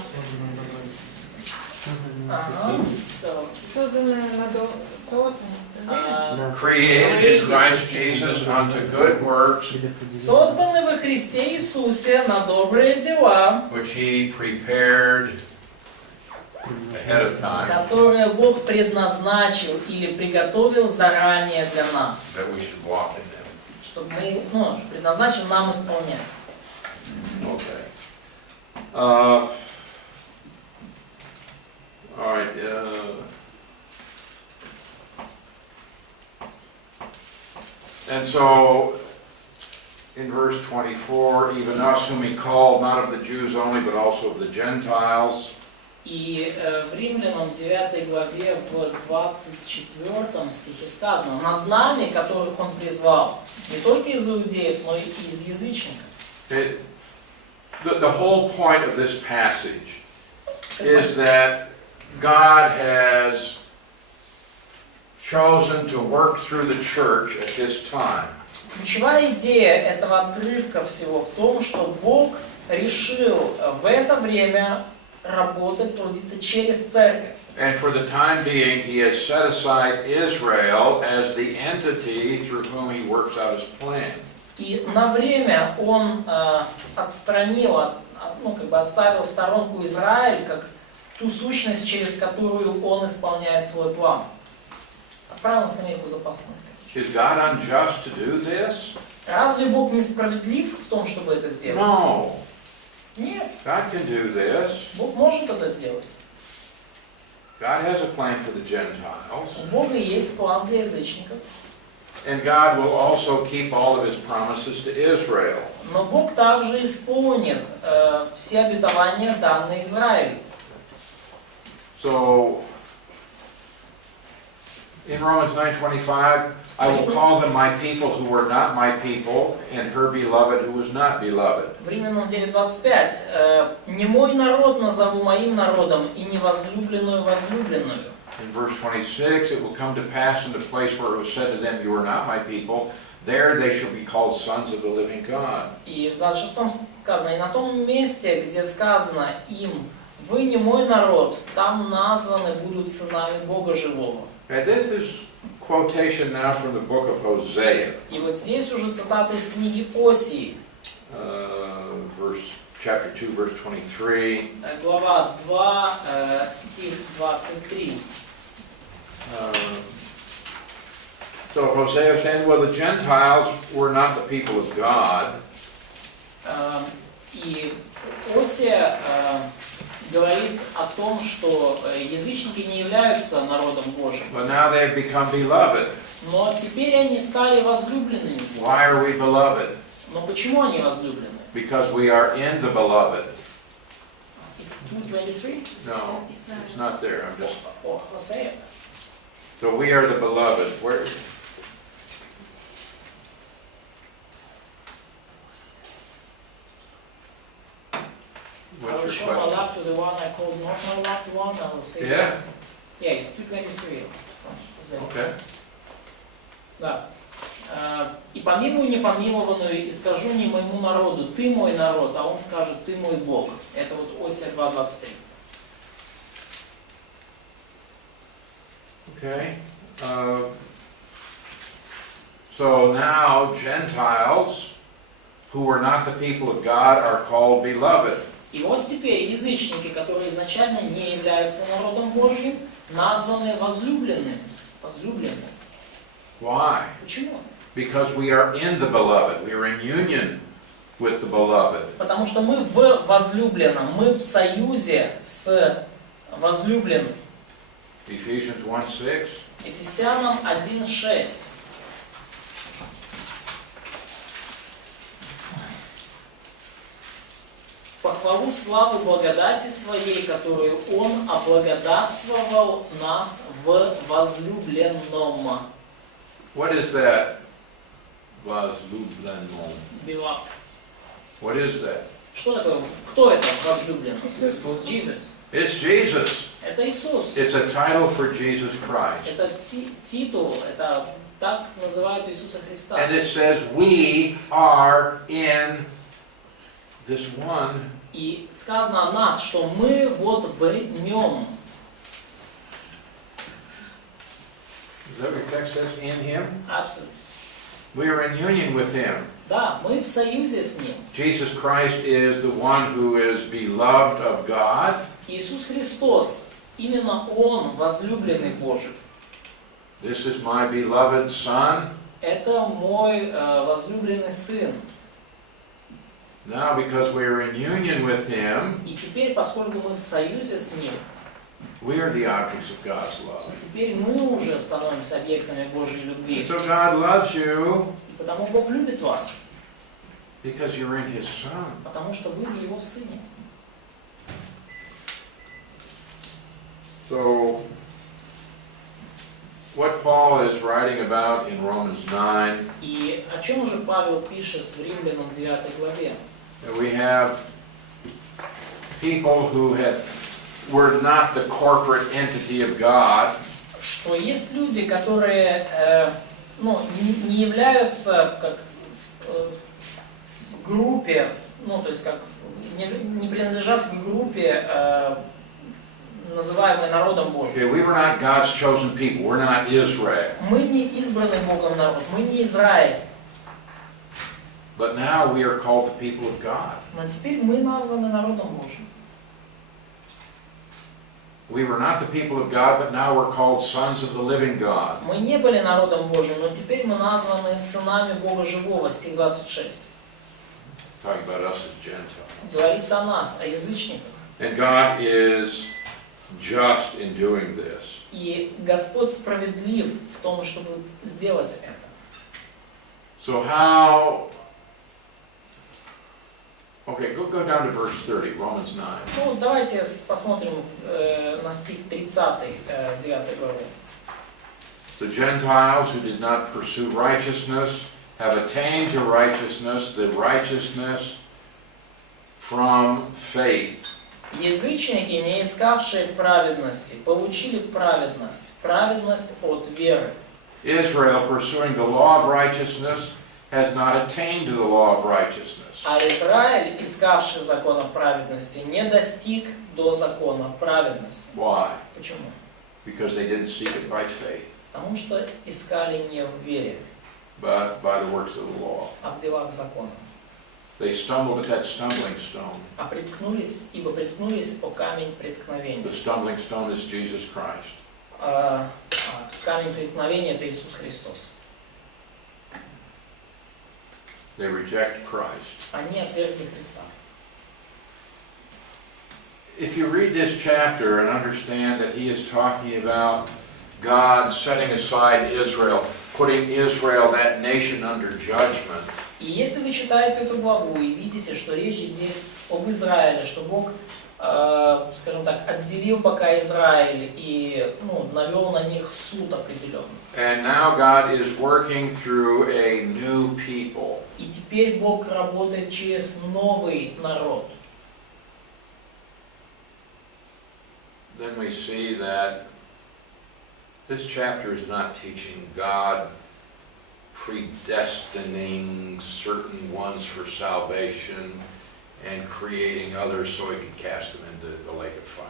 Созданные на created in Christ Jesus unto good works, созданы во Христе Иисусе на добрые дела, which He prepared ahead of time, которые Бог предназначил или приготовил заранее для нас, that we should walk in them. чтобы мы, предназначил нам исполнять». Okay. All right. And so, in verse 24, even us whom he called, not of the Jews only, but also of the Gentiles. И в Римлянам 9 главе в 24 стихе сказано: «Над нами, которых он призвал, не только из иудеев, но и из язычников». The whole point of this passage is that God has chosen to work through the church at this time. Ключевая идея этого отрывка всего в том, что Бог решил в это время работать, трудиться через церковь. And for the time being, he has set aside Israel as the entity through whom he works out his plan. И на время он отстранил, отставил в сторонку Израиль как ту сущность, через которую он исполняет свой план. Отправил на скамейку запасных. Is God unjust to do this? Разве Бог несправедлив в том, чтобы это сделать? No. Нет. God can do this. Бог может это сделать. God has a plan for the Gentiles. У Бога есть план для язычников. And God will also keep all of his promises to Israel. Но Бог также исполнит все обетования, данные Израилю. So, in Romans 9:25, I will call them my people who were not my people, and her beloved who was not beloved. В Римлянам 9:25 «Не мой народ назову моим народом, и не возлюбленную возлюбленную». In verse 26, it will come to pass in the place where it was said to them, you are not my people, there they shall be called sons of the living God. И в 26 сказано: «И на том месте, где сказано им, вы не мой народ, там названы будут сынами Бога живого». And this is quotation now from the book of Hosea. И вот здесь уже цитата из книги Осии. Chapter 2, verse 23. Глава 2, стих 23. So Hosea is saying, well, the Gentiles were not the people of God. И Осия говорит о том, что язычники не являются народом Божьим. But now they have become beloved. Но теперь они стали возлюбленными. Why are we beloved? Но почему они возлюблены? Because we are in the beloved. It's 2:23? No, it's not there. I'm just. Hosea. So we are the beloved. Where? I will show my love to the one I called not my loved one. I will say. Yeah. Yeah, it's 2:23. Okay. Да. «И помилую непомилованную, и скажу не моему народу, ты мой народ, а он скажет, ты мой Бог». Это вот Осия 2:23. Okay. So now Gentiles, who were not the people of God, are called beloved. И вот теперь язычники, которые изначально не являются народом Божьим, названы возлюбленным. Возлюбленным. Why? Почему? Because we are in the beloved. We are in union with the beloved. Потому что мы в возлюбленном, мы в союзе с возлюбленным. Ephesians 1:6. Ефесянам 1:6. «Похвалу славы благодати своей, которую Он облагодатствовал нас в возлюбленном». What is that? Возлюбленном. Beloved. What is that? Что такое? Кто это возлюбленный? Иисус. Jesus. It's Jesus. Это Иисус. It's a title for Jesus Christ. Это титул, это так называют Иисуса Христа. And it says we are in this one. И сказано о нас, что мы вот в Нем. Is that what your text says? In Him? Абсолютно. We are in union with Him. Да, мы в союзе с Ним. Jesus Christ is the one who is beloved of God. Иисус Христос, именно Он возлюбленный Божий. This is my beloved Son. Это мой возлюбленный Сын. Now, because we are in union with Him, И теперь, поскольку мы в союзе с Ним, we are the objects of God's love. теперь мы уже становимся объектами Божьей любви. So God loves you. И Потому Бог любит вас, because you're in His Son. потому что вы в Его Сыне. So, what Paul is writing about in Romans 9, И о чем уже Павел пишет в Римлянам 9 главе? that we have people who were not the corporate entity of God, Что есть люди, которые не являются как в группе, то есть как не принадлежат к группе, называемой народом Божьим. okay, we were not God's chosen people, we're not Israel. Мы не избранный Богом народ, мы не Израиль. But now we are called the people of God. Но теперь мы названы народом Божьим. We were not the people of God, but now we're called sons of the living God. Мы не были народом Божьим, но теперь мы названы сынами Бога Живого, стих 26. Talking about us as Gentiles. Говорится о нас, о язычниках. And God is just in doing this. И Господь справедлив в том, чтобы сделать это. So how... Okay, go down to verse 30, Romans 9. Ну, давайте посмотрим на стих 30, 9 главы. The Gentiles who did not pursue righteousness have attained to righteousness, the righteousness from faith. Язычники, не искавшие праведности, получили праведность, праведность от веры. Israel, pursuing the law of righteousness, has not attained to the law of righteousness. А Израиль, искавший закона праведности, не достиг до закона праведности. Why? Почему? Because they didn't seek it by faith, Потому что искали не в вере, but by the works of the law. а в делах закона. They stumbled at that stumbling stone. А ибо приткнулись о камень преткновения. The stumbling stone is Jesus Christ. Камень преткновения – это Иисус Христос. They reject Christ. Они отвергли Христа. If you read this chapter and understand that he is talking about God setting aside Israel, putting Israel, that nation, under judgment, И если вы читаете эту главу и видите, что речь здесь об Израиле, что Бог, скажем так, отделил пока Израиль и навел на них суд определенный. and now God is working through a new people. И теперь Бог работает через новый народ. Then we see that this chapter is not teaching God predestining certain ones for salvation and creating others so he can cast them into the lake of fire.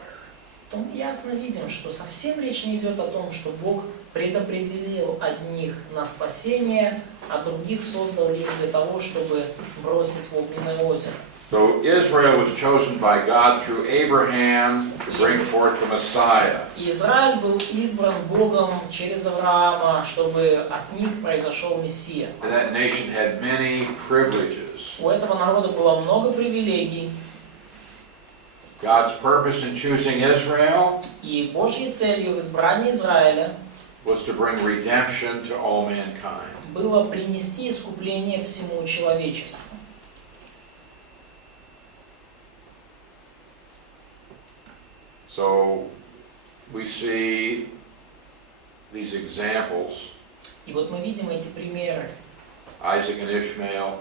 То мы ясно видим, что совсем речь не идет о том, что Бог предопределил одних на спасение, а других создал лишь для того, чтобы бросить в огненное озеро. So Israel was chosen by God through Abraham to bring forth the Messiah. И Израиль был избран Богом через Авраама, чтобы от них произошел Мессия. And that nation had many privileges. У этого народа было много привилегий, God's purpose in choosing Israel и Божьей целью в избрании Израиля was to bring redemption to all mankind. было принести искупление всему человечеству. So we see these examples, И вот мы видим эти примеры. Isaac and Ishmael,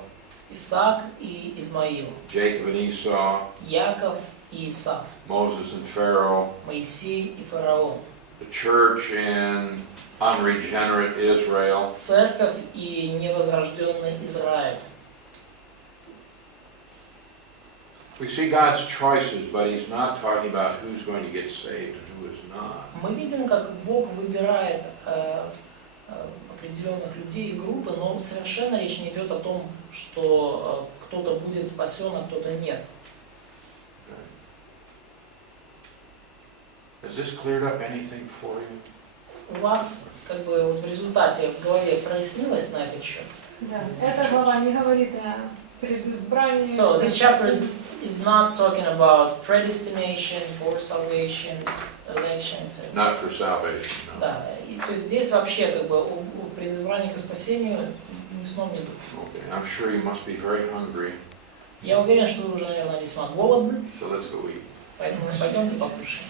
Исаак и Измаил, Jacob and Esau, Яков и Исав, Moses and Pharaoh, Моисей и Фараон, the church and unregenerate Israel, церковь и невозрожденный Израиль. we see God's choices, but he's not talking about who's going to get saved and who is not. Мы видим, как Бог выбирает определенных людей и группы, но совершенно речь не идет о том, что кто-то будет спасен, а кто-то нет. Has this cleared up anything for you? У вас вот в результате в голове прояснилось на этот счет? Да, эта глава не говорит о предизбрании. So this chapter is not talking about predestination, for salvation, election, etc. Not for salvation, no. Да, и то есть здесь вообще о предизбрании к спасению мясном меду. Okay, I'm sure you must be very hungry, Я уверен, что вы уже, наверное, весьма голодны, so let's go eat. поэтому пойдемте покушаем.